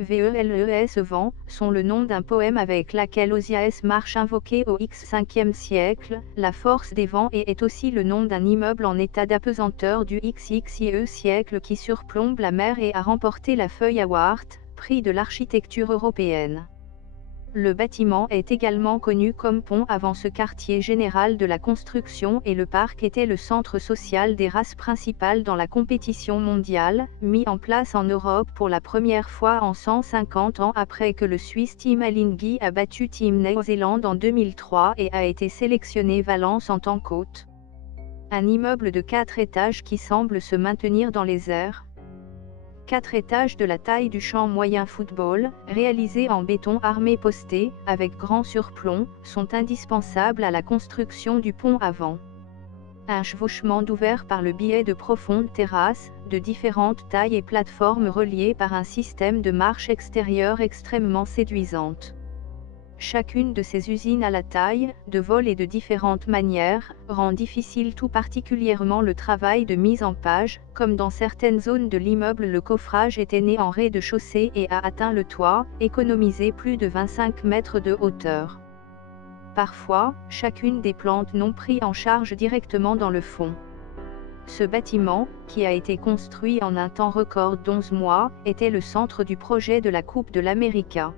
VELES vent, sont le nom d'un poème avec laquelle Osiaès marche invoqué au X5e siècle. La force des vents est aussi le nom d'un immeuble en état d'apesanteur du XXIe siècle qui surplombe la mer et a remporté la Feuille Award, prix de l'architecture européenne. Le bâtiment est également connu comme pont avant ce quartier général de la construction et le parc était le centre social des races principales dans la compétition mondiale, mis en place en Europe pour la première fois en 150 ans après que le Suisse Team Alinghi a battu Team Néo-Zélande en 2003 et a été sélectionné Valence en tant qu'hôte. Un immeuble de 4 étages qui semble se maintenir dans les airs. 4 étages de la taille du champ moyen football, réalisés en béton armé posté, avec grand surplomb, sont indispensables à la construction du pont avant. Un chevauchement d'ouvert par le biais de profondes terrasses, de différentes tailles et plateformes reliées par un système de marche extérieure extrêmement séduisante. Chacune de ces usines à la taille, de vol et de différentes manières, rend difficile tout particulièrement le travail de mise en page, comme dans certaines zones de l'immeuble le coffrage était né en rez-de-chaussée et a atteint le toit, économisé plus de 25 mètres de hauteur. Parfois, chacune des plantes non pris en charge directement dans le fond. Ce bâtiment, qui a été construit en un temps record d'11 mois, était le centre du projet de la Coupe de l'América.